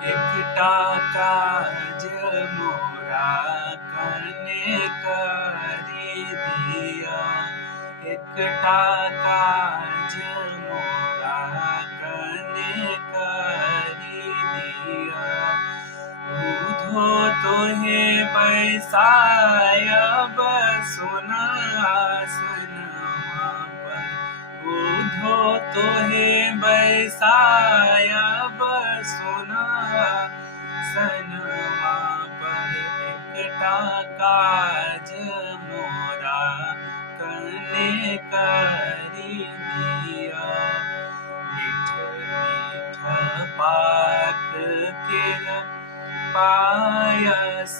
एकटा काज मोरा कने करी दिया, एकटा काज मोरा कने करी दिया। बुधो तोहे बैसायब सोना आसनवा पर, बुधो तोहे बैसायब सोना आसनवा पर। एकटा काज मोरा कने करी दिया, मीठ मीठ पाक के पायस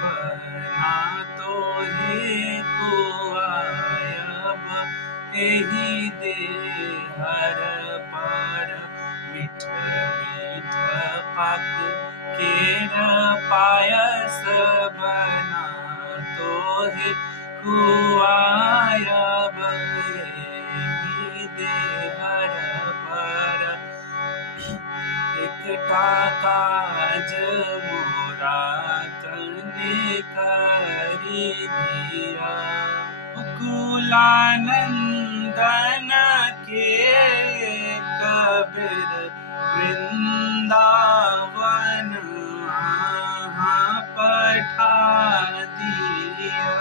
बना तोहे खुआयब एही देहर पर। मीठ मीठ पाक केर पायस बना तोहे खुआयब एही देहर पर। एकटा काज मोरा कने करी दिया, कुलानंदन के कबीर वृंदावन आहाँ पठा दिया।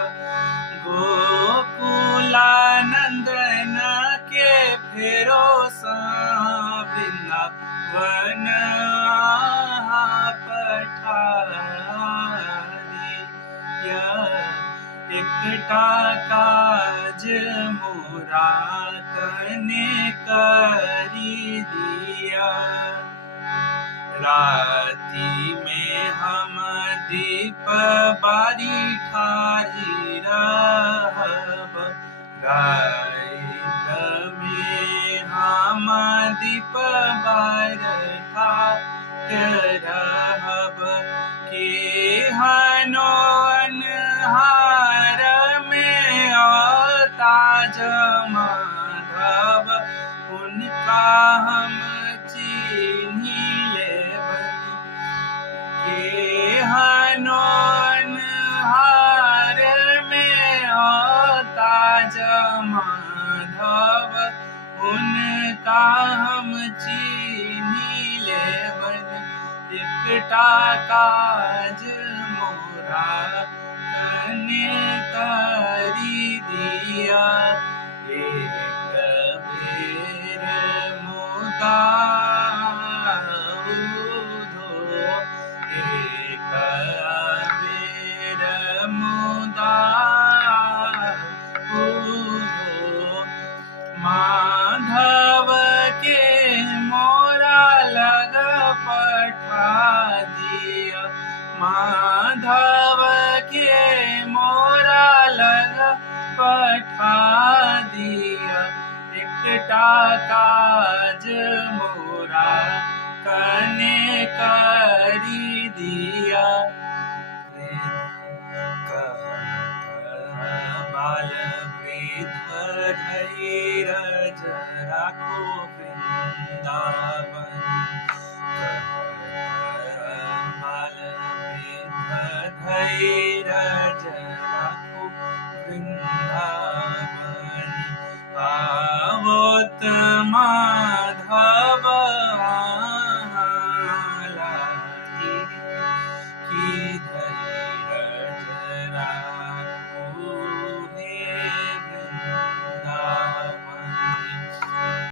गोकुलानंदन के फेरो सा वृंदावन आहाँ पठा दिया। एकटा काज मोरा कने करी दिया, राती में हम दीप बारी ठारी रहब, रात में हम दीप बारी ठारी रहब। केहनो अन्हार में ताज माधव, उनका हम चिन्हि लेबन। केहनो अन्हार में ताज माधव, उनका हम चिन्हि लेबन। एकटा काज मोरा कने करी दिया, एक बेर मुदा उधो, एक बेर मुदा उधो। माधव के मोरा लग पठा दिया, माधव के मोरा लग पठा दिया। एकटा काज मोरा कने करी दिया, बाल वृद्ध धैर्य राखो वृंदावन।